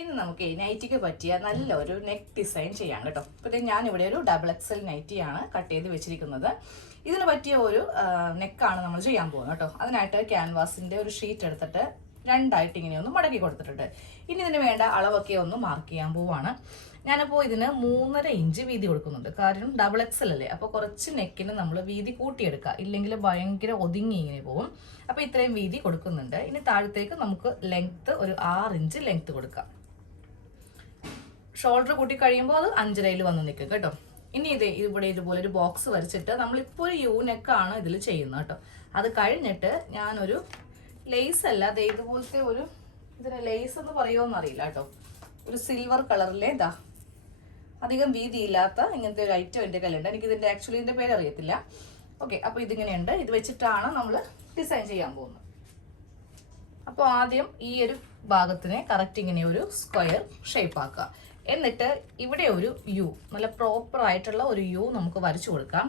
ഇന്ന് നമുക്ക് നൈറ്റിക്ക് പറ്റിയ നല്ലൊരു നെക്ക് ഡിസൈൻ ചെയ്യാം കേട്ടോ. അപ്പോൾ ഞാനിവിടെ ഒരു XXL നൈറ്റിയാണ് കട്ട് ചെയ്ത് വെച്ചിരിക്കുന്നത്. ഇതിന് പറ്റിയ ഒരു നെക്കാണ് നമ്മൾ ചെയ്യാൻ പോകുന്നത് കേട്ടോ. അതിനായിട്ട് ക്യാൻവാസിൻ്റെ ഒരു ഷീറ്റ് എടുത്തിട്ട് രണ്ടായിട്ട് ഇങ്ങനെ ഒന്ന് മടക്കി കൊടുത്തിട്ടുണ്ട്. ഇനി ഇതിന് വേണ്ട അളവൊക്കെ ഒന്ന് മാർക്ക് ചെയ്യാൻ പോവാണ്. ഞാനപ്പോൾ ഇതിന് 3.5 ഇഞ്ച് വീതി കൊടുക്കുന്നുണ്ട്. കാരണം XXL അല്ലേ, അപ്പോൾ കുറച്ച് നെക്കിന് നമ്മൾ വീതി കൂട്ടിയെടുക്കുക, ഇല്ലെങ്കിൽ ഭയങ്കര ഒതുങ്ങി ഇങ്ങനെ പോകും. അപ്പോൾ ഇത്രയും വീതി കൊടുക്കുന്നുണ്ട്. ഇനി താഴത്തേക്ക് നമുക്ക് ലെങ്ത്ത് ഒരു 6 ഇഞ്ച് ലെങ്ത്ത് കൊടുക്കാം. ഷോൾഡർ കൂട്ടി കഴിയുമ്പോൾ അത് 5.5 വന്ന് നിൽക്കും കേട്ടോ. ഇനി ഇവിടെ ഇതുപോലെ ഒരു ബോക്സ് വരച്ചിട്ട് നമ്മളിപ്പോൾ ഒരു യു നെക്കാണ് ഇതിൽ ചെയ്യുന്നത് കേട്ടോ. അത് കഴിഞ്ഞിട്ട് ഞാനൊരു ലേസ് അല്ല, അത് ഇതുപോലത്തെ ഒരു ഇതിന് ലേസ് എന്ന് പറയുമോന്ന് അറിയില്ല കേട്ടോ, ഒരു സിൽവർ കളറിലെ അധികം വീതിയില്ലാത്ത ഇങ്ങനത്തെ ഒരു ഐറ്റം എൻ്റെ കയ്യിലുണ്ട്. എനിക്കിതിൻ്റെ ആക്ച്വലി ഇതിൻ്റെ പേര് അറിയത്തില്ല. ഓക്കെ, അപ്പോൾ ഇതിങ്ങനെയുണ്ട്. ഇത് വെച്ചിട്ടാണ് നമ്മൾ ഡിസൈൻ ചെയ്യാൻ പോകുന്നത്. അപ്പോൾ ആദ്യം ഈ ഒരു ഭാഗത്തിനെ കറക്റ്റ് ഇങ്ങനെ ഒരു സ്ക്വയർ ഷേപ്പ് ആക്കുക. എന്നിട്ട് ഇവിടെ ഒരു യു, നല്ല പ്രോപ്പർ ആയിട്ടുള്ള ഒരു യു നമുക്ക് വരച്ചു കൊടുക്കാം.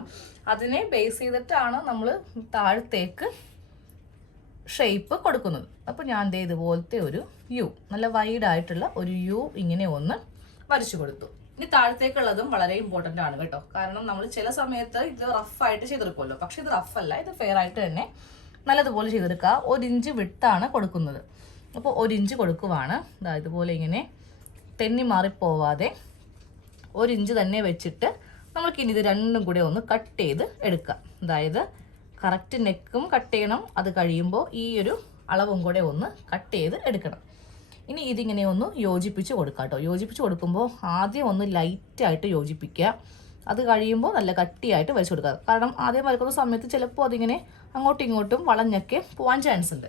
അതിനെ ബേസ് ചെയ്തിട്ടാണ് നമ്മൾ താഴത്തേക്ക് ഷേപ്പ് കൊടുക്കുന്നത്. അപ്പോൾ ഞാൻ ഇതുപോലത്തെ ഒരു യു, നല്ല വൈഡ് ആയിട്ടുള്ള ഒരു യു ഇങ്ങനെ ഒന്ന് വരച്ചു കൊടുത്തു. ഇനി താഴത്തേക്കുള്ളതും വളരെ ഇമ്പോർട്ടൻ്റ് ആണ് കേട്ടോ. കാരണം നമ്മൾ ചില സമയത്ത് ഇത് റഫായിട്ട് ചെയ്തെടുക്കുമല്ലോ, പക്ഷെ ഇത് റഫല്ല, ഇത് ഫെയർ ആയിട്ട് തന്നെ നല്ലതുപോലെ ചെയ്തെടുക്കുക. 1 ഇഞ്ച് വിട്ടാണ് കൊടുക്കുന്നത്. അപ്പോൾ 1 ഇഞ്ച് കൊടുക്കുവാണ്. ഇതുപോലെ ഇങ്ങനെ തെന്നി മാറിപ്പോവാതെ 1 ഇഞ്ച് തന്നെ വെച്ചിട്ട് നമുക്കിനി ഇത് രണ്ടും കൂടെ ഒന്ന് കട്ട് ചെയ്ത് എടുക്കാം. അതായത് കറക്റ്റ് നെക്കും കട്ട് ചെയ്യണം, അത് കഴിയുമ്പോൾ ഈ ഒരു അളവും കൂടെ ഒന്ന് കട്ട് ചെയ്ത് എടുക്കണം. ഇനി ഇതിങ്ങനെ ഒന്ന് യോജിപ്പിച്ച് കൊടുക്കാം കേട്ടോ. യോജിപ്പിച്ച് കൊടുക്കുമ്പോൾ ആദ്യം ഒന്ന് ലൈറ്റായിട്ട് യോജിപ്പിക്കുക, അത് കഴിയുമ്പോൾ നല്ല കട്ടിയായിട്ട് വരച്ചു കൊടുക്കുക. കാരണം ആദ്യം വരക്കുന്ന സമയത്ത് ചിലപ്പോൾ അതിങ്ങനെ അങ്ങോട്ടും ഇങ്ങോട്ടും വളഞ്ഞൊക്കെ പോകാൻ ചാൻസ് ഉണ്ട്.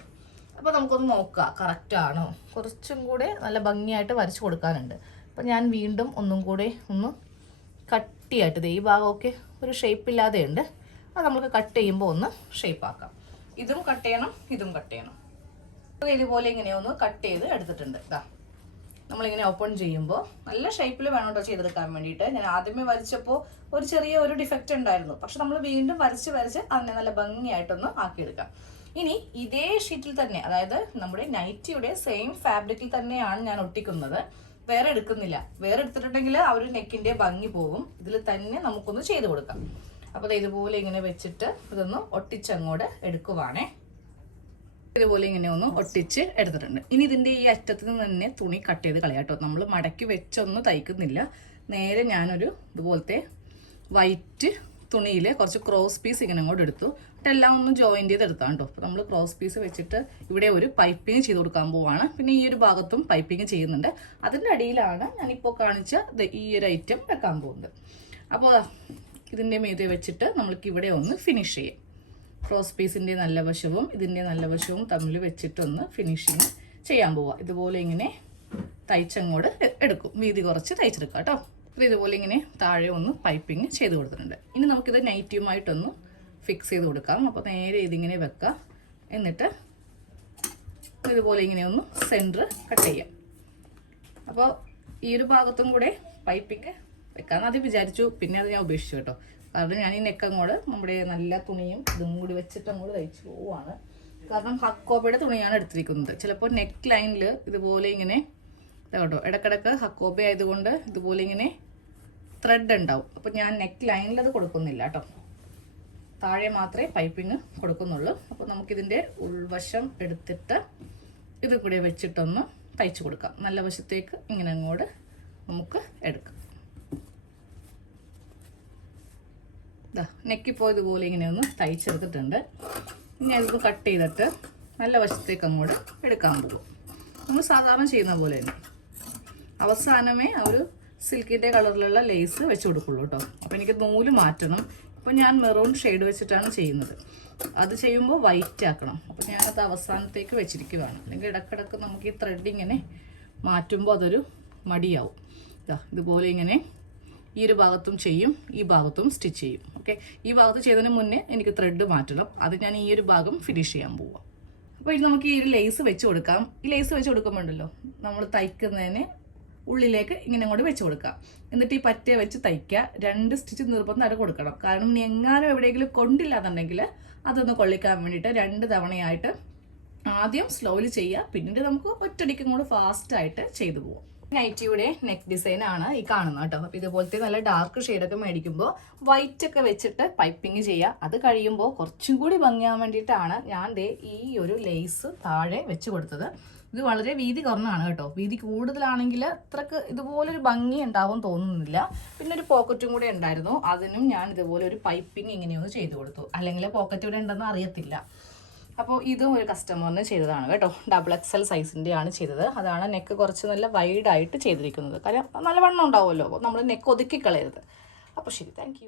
അപ്പോൾ നമുക്കൊന്ന് നോക്കാം കറക്റ്റ് ആണോ. കുറച്ചും കൂടെ നല്ല ഭംഗിയായിട്ട് വരച്ചു കൊടുക്കാനുണ്ട്. അപ്പോൾ ഞാൻ വീണ്ടും ഒന്നും കൂടെ ഒന്ന് കട്ടിയായിട്ട് ഈ ഭാഗമൊക്കെ ഒരു ഷേപ്പില്ലാതെ ഉണ്ട്, അത് നമുക്ക് കട്ട് ചെയ്യുമ്പോൾ ഒന്ന് ഷേപ്പ് ആക്കാം. ഇതും കട്ട് ചെയ്യണം, ഇതും കട്ട് ചെയ്യണം. അപ്പോൾ ഇതുപോലെ ഇങ്ങനെ ഒന്ന് കട്ട് ചെയ്ത് എടുത്തിട്ടുണ്ട്. നമ്മളിങ്ങനെ ഓപ്പൺ ചെയ്യുമ്പോൾ നല്ല ഷേപ്പിൽ വേണം കേട്ടോ ചെയ്തെടുക്കാൻ വേണ്ടിയിട്ട്. ഞാൻ ആദ്യമേ വരച്ചപ്പോൾ ഒരു ചെറിയ ഒരു ഡിഫക്റ്റ് ഉണ്ടായിരുന്നു, പക്ഷെ നമ്മൾ വീണ്ടും വരച്ച് അതിനെ നല്ല ഭംഗിയായിട്ടൊന്ന് ആക്കിയെടുക്കാം. ഇനി ഇതേ ഷീറ്റിൽ തന്നെ, അതായത് നമ്മുടെ നൈറ്റിയുടെ സെയിം ഫാബ്രിക്കിൽ തന്നെയാണ് ഞാൻ ഒട്ടിക്കുന്നത്, വേറെ എടുക്കുന്നില്ല. വേറെ എടുത്തിട്ടുണ്ടെങ്കിൽ ആ ഒരു നെക്കിൻ്റെ ഭംഗി പോകും. ഇതിൽ തന്നെ നമുക്കൊന്ന് ചെയ്ത് കൊടുക്കാം. അപ്പോൾ ഇതുപോലെ ഇങ്ങനെ വെച്ചിട്ട് ഇതൊന്ന് ഒട്ടിച്ചങ്ങോട്ട് എടുക്കുവാണേ. ഇതുപോലെ ഇങ്ങനെ ഒന്ന് ഒട്ടിച്ച് എടുത്തിട്ടുണ്ട്. ഇനി ഇതിൻ്റെ ഈ അറ്റത്ത് നിന്ന് തന്നെ തുണി കട്ട് ചെയ്ത് കളയാട്ടോ. നമ്മൾ മടക്കി വെച്ചൊന്നും തയ്ക്കുന്നില്ല. നേരെ ഞാനൊരു ഇതുപോലത്തെ വൈറ്റ് തുണിയിൽ കുറച്ച് ക്രോസ് പീസ് ഇങ്ങനെ അങ്ങോട്ട് എടുത്തു. എന്നിട്ട് എല്ലാം ഒന്ന് ജോയിൻ്റ് ചെയ്ത് എടുത്താൽ കേട്ടോ. അപ്പോൾ നമ്മൾ ക്രോസ് പീസ് വെച്ചിട്ട് ഇവിടെ ഒരു പൈപ്പിങ് ചെയ്ത് കൊടുക്കാൻ പോവാണ്. പിന്നെ ഈ ഒരു ഭാഗത്തും പൈപ്പിങ് ചെയ്യുന്നുണ്ട്. അതിൻ്റെ അടിയിലാണ് ഞാനിപ്പോൾ കാണിച്ച ഈ ഒരു ഐറ്റം വെക്കാൻ പോകുന്നത്. അപ്പോൾ ഇതിൻ്റെ മീതെ വെച്ചിട്ട് നമ്മൾക്ക് ഇവിടെ ഒന്ന് ഫിനിഷ് ചെയ്യാം. ക്രോസ് പീസിൻ്റെ നല്ല വശവും ഇതിൻ്റെ നല്ല വശവും തമ്മിൽ വെച്ചിട്ടൊന്ന് ഫിനിഷിങ് ചെയ്യാൻ പോവാം. ഇതുപോലെ ഇങ്ങനെ തയ്ച്ചങ്ങോട്ട് എടുക്കും, വീതി കുറച്ച് തയ്ച്ചെടുക്കാം കേട്ടോ. അപ്പോൾ ഇതുപോലെ ഇങ്ങനെ താഴെ ഒന്ന് പൈപ്പിങ് ചെയ്ത് കൊടുത്തിട്ടുണ്ട്. ഇനി നമുക്കിത് നൈറ്റിയുമായിട്ടൊന്ന് ഫിക്സ് ചെയ്ത് കൊടുക്കാം. അപ്പോൾ നേരെ ഇതിങ്ങനെ വെക്കാം. എന്നിട്ട് ഇതുപോലെ ഇങ്ങനെ ഒന്ന് സെൻറ്റർ കട്ട് ചെയ്യാം. അപ്പോൾ ഈ ഒരു ഭാഗത്തും കൂടെ പൈപ്പിങ് വെക്കാമെന്ന് ആദ്യം വിചാരിച്ചു, പിന്നെ അത് ഞാൻ ഉപേക്ഷിച്ചു കേട്ടോ. കാരണം ഞാൻ ഈ നെക്കങ്ങോട് നമ്മുടെ നല്ല തുണിയും ഇതും കൂടി വെച്ചിട്ട് അങ്ങോട്ട് തയ്ച്ചു പോവുകയാണ്. കാരണം ഹക്കോബയുടെ തുണിയാണ് എടുത്തിരിക്കുന്നത്. ചിലപ്പോൾ നെക്ക് ലൈനിൽ ഇതുപോലെ ഇങ്ങനെ കേട്ടോ, ഇടക്കിടക്ക് ഹക്കോബ ആയതുകൊണ്ട് ഇതുപോലെ ഇങ്ങനെ ത്രെഡ് ഉണ്ടാവും. അപ്പോൾ ഞാൻ നെക്ക് ലൈനിൽ അത് കൊടുക്കുന്നില്ല കേട്ടോ, താഴെ മാത്രമേ പൈപ്പിങ് കൊടുക്കുന്നുള്ളൂ. അപ്പോൾ നമുക്കിതിൻ്റെ ഉൾവശം എടുത്തിട്ട് ഇത് കൂടെ വെച്ചിട്ടൊന്ന് തയ്ച്ചു കൊടുക്കാം. നല്ല വശത്തേക്ക് ഇങ്ങനെ അങ്ങോട്ട് നമുക്ക് എടുക്കാം. നെക്കിപ്പോൾ ഇതുപോലെ ഇങ്ങനെ ഒന്ന് തയ്ച്ചെടുത്തിട്ടുണ്ട്. ഇനി ഇത് കട്ട് ചെയ്തിട്ട് നല്ല വശത്തേക്ക് അങ്ങോട്ട് എടുക്കാൻ പോകും. നമ്മൾ സാധാരണ ചെയ്യുന്ന പോലെ തന്നെ അവസാനമേ ഒരു സിൽക്കിൻ്റെ കളറിലുള്ള ലേസ് വെച്ച് കൊടുക്കുള്ളൂ കേട്ടോ. അപ്പോൾ എനിക്ക് നൂല് മാറ്റണം. അപ്പോൾ ഞാൻ മെറൂൺ ഷെയ്ഡ് വെച്ചിട്ടാണ് ചെയ്യുന്നത്. അത് ചെയ്യുമ്പോൾ വൈറ്റ് ആക്കണം. അപ്പോൾ ഞാനത് അവസാനത്തേക്ക് വെച്ചിരിക്കുകയാണ്. അല്ലെങ്കിൽ ഇടക്കിടക്ക് നമുക്ക് ഈ ത്രെഡ് ഇങ്ങനെ മാറ്റുമ്പോൾ അതൊരു മടിയാവും. ഇതുപോലെ ഇങ്ങനെ ഈ ഒരു ഭാഗത്തും ചെയ്യും, ഈ ഭാഗത്തും സ്റ്റിച്ച് ചെയ്യും. ഓക്കെ, ഈ ഭാഗത്ത് ചെയ്തതിന് മുന്നേ എനിക്ക് ത്രെഡ് മാറ്റണം. അത് ഞാൻ ഈ ഒരു ഭാഗം ഫിനിഷ് ചെയ്യാൻ പോവാം. അപ്പോൾ ഇത് നമുക്ക് ഈ ഒരു ലേസ് വെച്ച് കൊടുക്കാം. ഈ ലേസ് വെച്ച് കൊടുക്കുമ്പോണ്ടല്ലോ, നമ്മൾ തയ്ക്കുന്നതിന് ഉള്ളിലേക്ക് ഇങ്ങനെ അങ്ങോട്ട് വെച്ച് കൊടുക്കാം. എന്നിട്ട് ഈ പറ്റേ വെച്ച് തയ്ക്കുക. 2 സ്റ്റിച്ച് നിർബന്ധമായിട്ട് കൊടുക്കണം. കാരണം ഇനി എങ്ങാനും എവിടെയെങ്കിലും കൊണ്ടില്ലാന്നുണ്ടെങ്കിൽ അതൊന്ന് കൊള്ളിക്കാൻ വേണ്ടിയിട്ട് 2 തവണയായിട്ട് ആദ്യം സ്ലോലി ചെയ്യുക, പിന്നീട് നമുക്ക് ഒറ്റയടിക്കും കൂടെ ഫാസ്റ്റായിട്ട് ചെയ്തു പോകാം. നൈറ്റിയുടെ നെക്ക് ഡിസൈൻ ആണ് ഈ കാണുന്നത് കേട്ടോ. അപ്പോൾ ഇതുപോലത്തെ നല്ല ഡാർക്ക് ഷെയ്ഡൊക്കെ മേടിക്കുമ്പോൾ വൈറ്റ് ഒക്കെ വെച്ചിട്ട് പൈപ്പിംഗ് ചെയ്യുക. അത് കഴിയുമ്പോൾ കുറച്ചും കൂടി ഭംഗിയാൻ വേണ്ടിയിട്ടാണ് ഞാൻ ഈ ഒരു ലേസ് താഴെ വെച്ച് കൊടുത്തത്. ഇത് വളരെ വീതി കുറഞ്ഞാണ് കേട്ടോ. വീതി കൂടുതലാണെങ്കിൽ അത്രക്ക് ഇതുപോലൊരു ഭംഗി ഉണ്ടാവും തോന്നുന്നില്ല. പിന്നെ ഒരു പോക്കറ്റും കൂടെ ഉണ്ടായിരുന്നു, അതിനും ഞാൻ ഇതുപോലെ ഒരു പൈപ്പിംഗ് ഇങ്ങനെയൊന്ന് ചെയ്ത് കൊടുത്തു, അല്ലെങ്കിൽ പോക്കറ്റ് ഇവിടെ ഉണ്ടെന്ന് അറിയത്തില്ല. അപ്പോൾ ഇതും ഒരു കസ്റ്റമറിന് ചെയ്തതാണ് കേട്ടോ. XXL സൈസിൻ്റെയാണ് ചെയ്തത്. അതാണ് നെക്ക് കുറച്ച് നല്ല വൈഡായിട്ട് ചെയ്തിരിക്കുന്നത്. കാര്യം നല്ല വണ്ണം ഉണ്ടാവുമല്ലോ, നമ്മൾ നെക്ക് ഒതുക്കി കളയരുത്. അപ്പോൾ ശരി, താങ്ക്